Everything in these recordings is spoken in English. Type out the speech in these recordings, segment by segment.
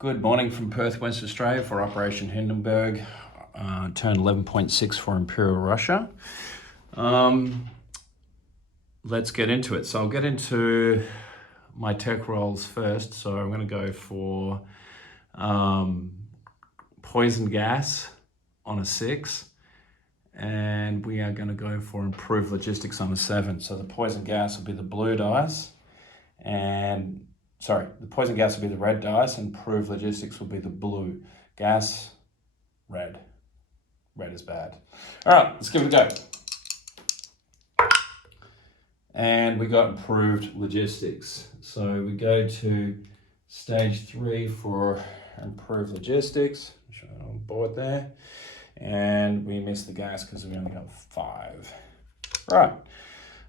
Good morning from Perth, West Australia for Operation Hindenburg, turn 11.6 for Imperial Russia. Let's get into it. So I'll get into my tech rolls first. So I'm going to go for poison gas on a 6. And we are going to go for improved logistics on a 7. So the poison gas will be the blue dice. The poison gas will be the red dice, and improved logistics will be the blue. Gas, red. Red is bad. All right, let's give it a go. And we got improved logistics. So we go to stage 3 for improved logistics. On board there. And we missed the gas because we only got 5. Right.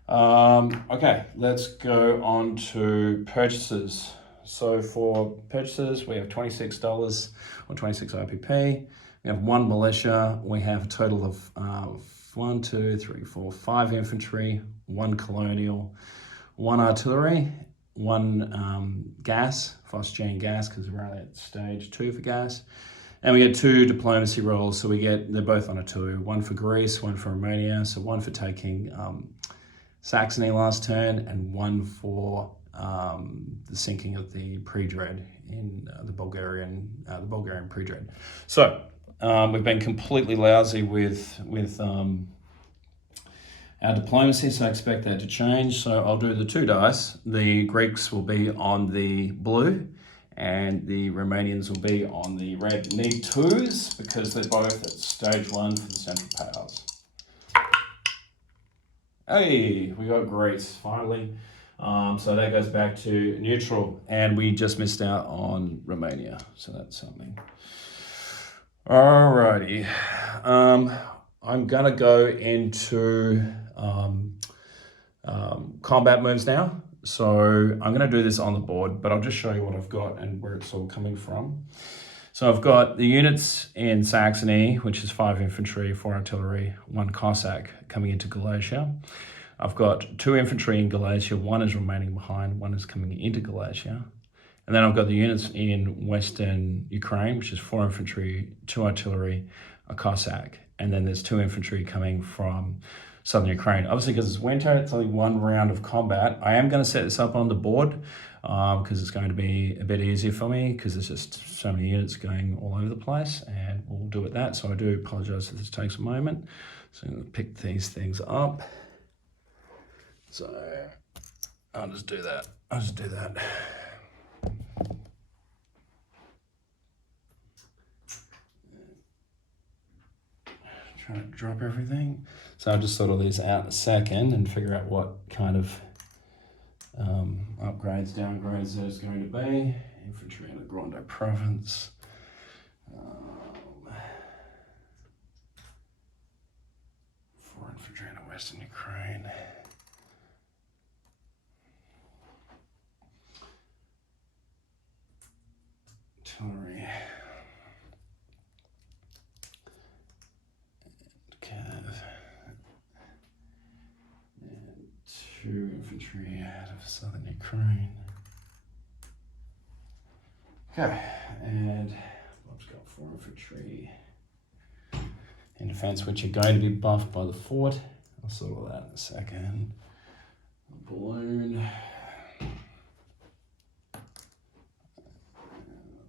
Okay, let's go on to purchases. So for purchases, we have $26 or 26 IPP. We have 1 militia. We have a total of 5 infantry, 1 colonial, 1 artillery, 1 gas, phosgene gas, because we're only at stage 2 for gas. And we get 2 diplomacy rolls. So they're both on a 2. 1 for Greece, 1 for Romania. So 1 for taking Saxony last turn, and 1 for the sinking of the pre-dread in the Bulgarian pre-dread. So we've been completely lousy with our diplomacy, so I expect that to change. So I'll do the 2 dice. The Greeks will be on the blue, and the Romanians will be on the red. Need 2s because they're both at stage 1 for the Central Powers. Hey, we got Greece, finally. So that goes back to neutral, and we just missed out on Romania, so that's something. Alrighty. I'm gonna go into combat moves now. So I'm gonna do this on the board, but I'll just show you what I've got and where it's all coming from. So I've got the units in Saxony, which is 5 infantry, 4 artillery, 1 Cossack coming into Galatia. I've got 2 infantry in Galatia, 1 is remaining behind, 1 is coming into Galatia. And then I've got the units in Western Ukraine, which is 4 infantry, 2 artillery, a Cossack. And then there's 2 infantry coming from Southern Ukraine. Obviously, because it's winter, it's only 1 round of combat. I am going to set this up on the board because it's going to be a bit easier for me because there's just so many units going all over the place, and we'll do it that. So I do apologize if this takes a moment. So I'm going to pick these things up. So I'll just do that. Trying to drop everything. So I'll just sort all these out in a second and figure out what kind of upgrades, downgrades there's going to be. Infantry in the Grande province. 4 infantry in Western Ukraine. Artillery. And 2 infantry out of Southern Ukraine. Okay, and Bob's got 4 infantry in defense, which are going to be buffed by the fort. I'll sort all that in a second. Balloon.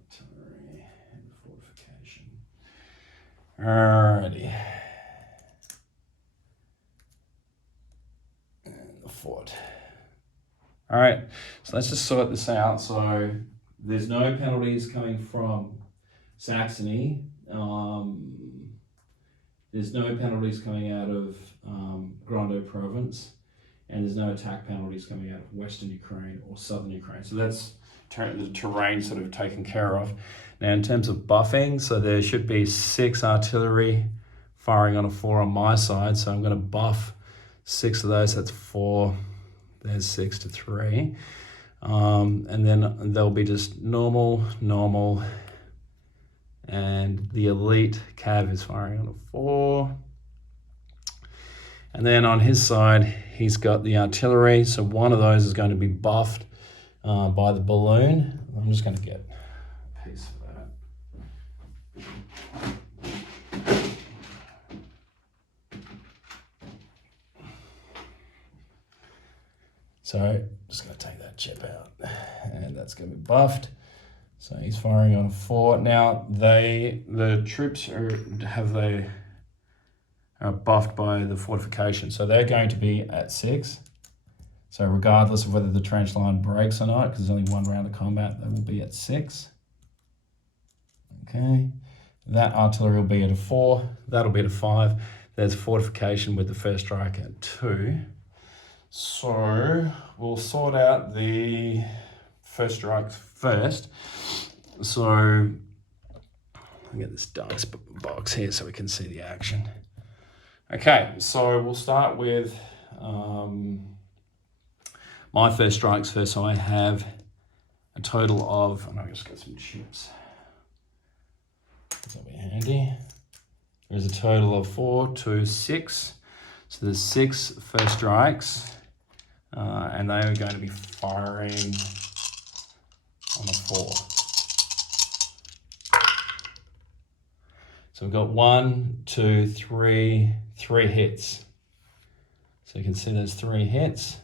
Artillery and fortification. Alrighty. Fort. All right, so let's just sort this out. So there's no penalties coming from Saxony. There's no penalties coming out of Grande province, and there's no attack penalties coming out of Western Ukraine or Southern Ukraine. So that's the terrain sort of taken care of. Now in terms of buffing, so there should be 6 artillery firing on a 4 on my side. So I'm going to buff 6 of those, that's 4, there's 6 to 3. And then they'll be just normal, and the elite cav is firing on a 4. And then on his side, he's got the artillery, so one of those is going to be buffed by the balloon. I'm just going to get piece for that. So just going to take that chip out, and that's going to be buffed. So he's firing on a 4. Now the troops are buffed by the fortification, so they're going to be at 6. So regardless of whether the trench line breaks or not, because there's only one round of combat, they will be at 6. Okay, that artillery will be at a 4. That'll be at a 5. There's fortification with the first strike at 2. So we'll sort out the first strikes first. So I'll get this dice box here so we can see the action. Okay, so we'll start with my first strikes first. So I have a total of, and I'll just get some chips. That'll be handy. There's a total of 4, 2, 6. So there's 6 first strikes. And they are going to be firing on a 4. So we've got 1, 2, 3 hits. So you can see there's 3 hits.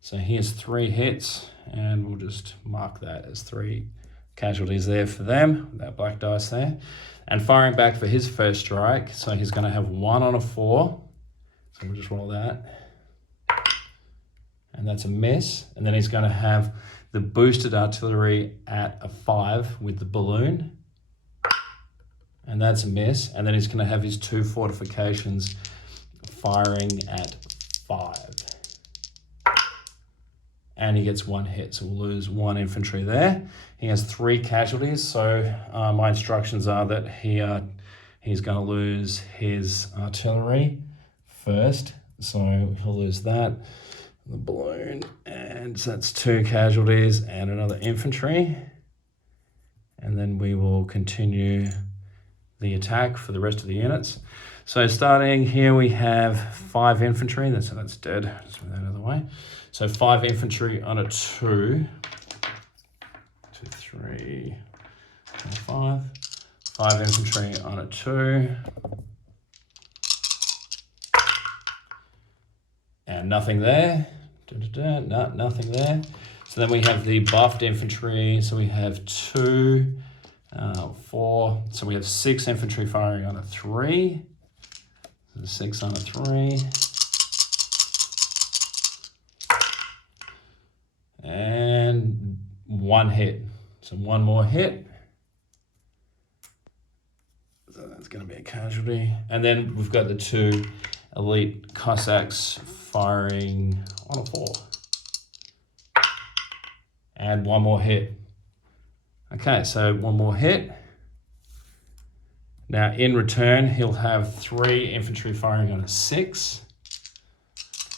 So here's 3 hits, and we'll just mark that as 3 casualties there for them, that black dice there. And firing back for his first strike, so he's going to have 1 on a 4. So we'll just roll that. And that's a miss. And then he's going to have the boosted artillery at a 5 with the balloon. And that's a miss. And then he's going to have his 2 fortifications firing at 5. And he gets 1 hit, so we'll lose 1 infantry there. He has 3 casualties, so my instructions are that he's going to lose his artillery first. So he'll lose that. The balloon, and so that's 2 casualties and another infantry, and then we will continue the attack for the rest of the units. So starting here we have 5 infantry, so that's dead, just move that out of the way. So 5 infantry on a 2, 2, 3, 5, 5 infantry on a 2, and nothing there. No, nothing there. So then we have the buffed infantry. So we have 2, 4. So we have 6 infantry firing on a 3. So 6 on a 3. And 1 hit. So 1 more hit. So that's going to be a casualty. And then we've got the 2 elite Cossacks firing on a 4. And 1 more hit. Okay, so 1 more hit. Now in return, he'll have 3 infantry firing on a 6.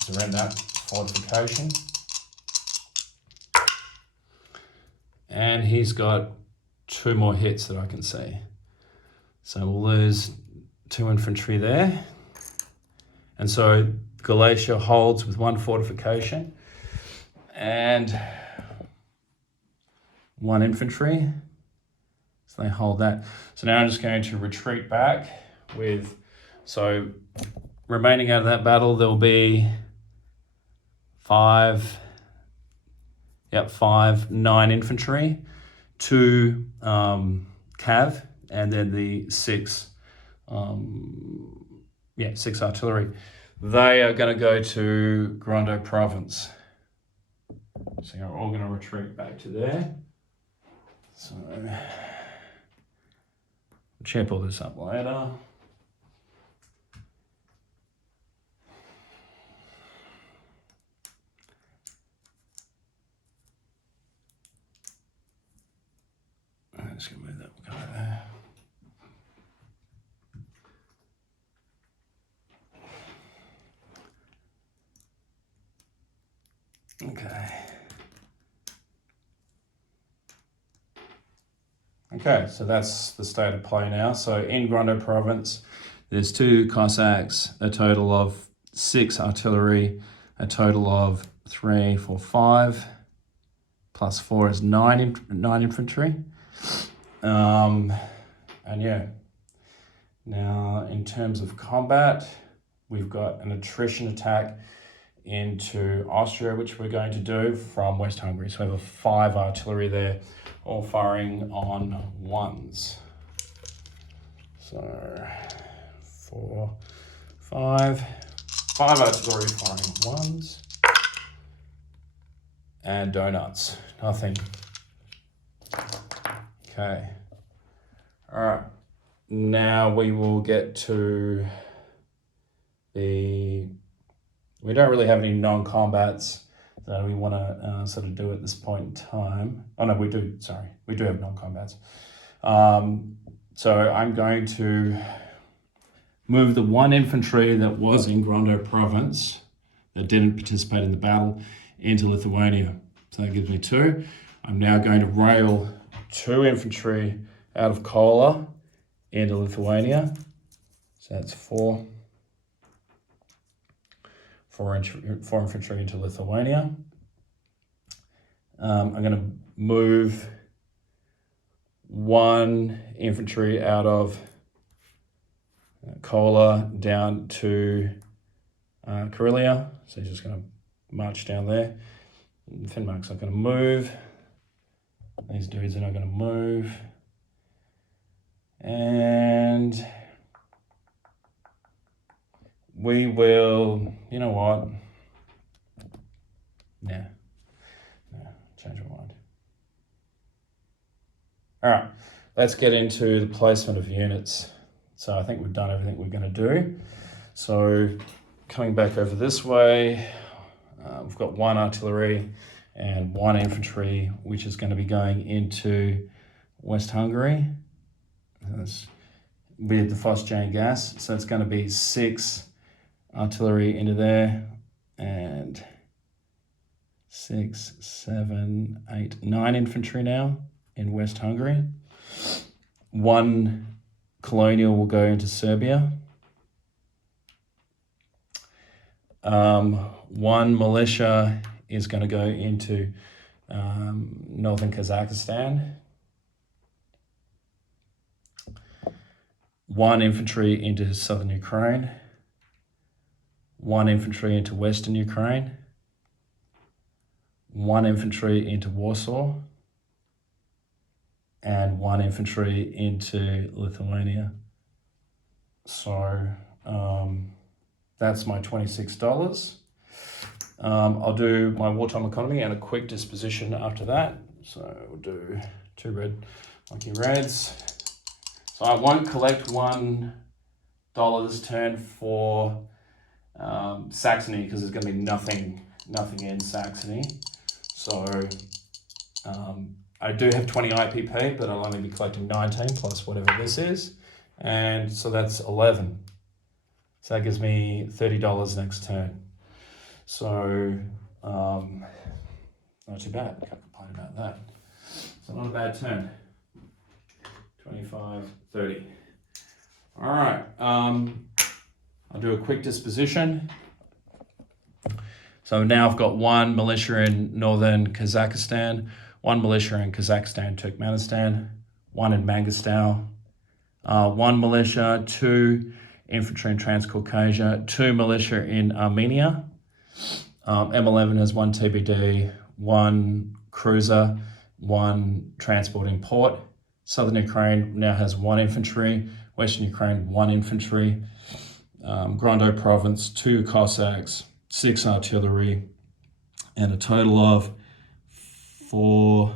So around that fortification. And he's got 2 more hits that I can see. So we'll lose 2 infantry there. And so Galatia holds with 1 fortification and 1 infantry. So they hold that. So now I'm just going to retreat back with, so remaining out of that battle, there'll be 5, 9 infantry, 2 cav, and then the 6 artillery. They are going to go to Grando province. So you're all going to retreat back to there. So we'll check all this up later. I'm just going to move that guy there. Okay, so that's the state of play now. So in Grando province, there's 2 Cossacks, a total of 6 artillery, a total of 3, 4, 5, plus 4 is 9 infantry. And yeah, now in terms of combat, we've got an attrition attack into Austria, which we're going to do from West Hungary. So we have 5 artillery there, all firing on 1s. So 4, 5 artillery firing 1s. And donuts, nothing. Okay. All right. Now we will get to we don't really have any non-combats that we want to sort of do at this point in time. Oh no, we do have non-combats. So I'm going to move the 1 infantry that was in Grondo province that didn't participate in the battle into Lithuania. So that gives me 2. I'm now going to rail 2 infantry out of Kola into Lithuania. So that's 4 infantry into Lithuania. I'm going to move 1 infantry out of Kola down to Karelia. So he's just going to march down there. Finnmark's not going to move. These dudes are not going to move. And we will, you know what? Nah, change my mind. All right, let's get into the placement of units. So I think we've done everything we're going to do. So coming back over this way, we've got 1 artillery and 1 infantry, which is going to be going into West Hungary. That's with the Phosgene gas. So it's going to be 6 artillery into there, and 6, 7, 8, 9 infantry now in West Hungary. 1 colonial will go into Serbia. 1 militia is going to go into northern Kazakhstan. 1 infantry into southern Ukraine. 1 infantry into western Ukraine. 1 infantry into Warsaw. And 1 infantry into Lithuania. So that's my $26. I'll do my wartime economy and a quick disposition after that. So we'll do 2 red lucky reds. So I won't collect $1 this turn for Saxony, because there's going to be nothing in Saxony. So I do have 20 IPP, but I'll only be collecting 19 plus whatever this is. And so that's 11. So that gives me $30 next turn. So not too bad. Can't complain about that. So not a bad turn. 25, 30. All right. I'll do a quick disposition. So now I've got 1 militia in northern Kazakhstan, 1 militia in Kazakhstan, Turkmenistan, 1 in Mangostau, 1 militia, 2 infantry in Transcaucasia, 2 militia in Armenia. M11 has 1 TBD, 1 cruiser, 1 transport in port. Southern Ukraine now has 1 infantry, Western Ukraine 1 infantry, Grondo province 2 Cossacks, 6 artillery, and a total of 4.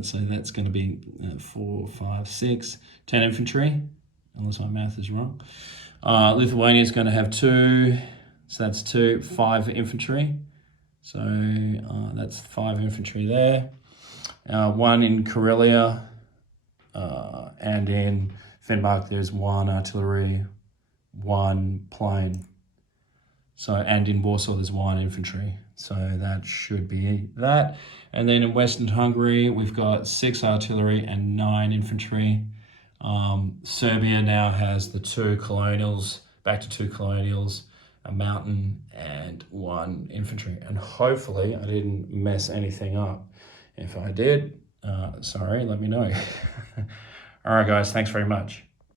So that's going to be 4, 5, 6, 10 infantry, unless my math is wrong. Lithuania is going to have 2, so that's 5 infantry. So that's 5 infantry there. 1 in Karelia, and in Finnmark there's 1 artillery, 1 plane. So, and in Warsaw there's 1 infantry. So that should be that. And then in Western Hungary we've got 6 artillery and 9 infantry. Serbia now has the 2 colonials, back to 2 colonials, a mountain and 1 infantry. And hopefully I didn't mess anything up. If I did, sorry, let me know. All right, guys, thanks very much.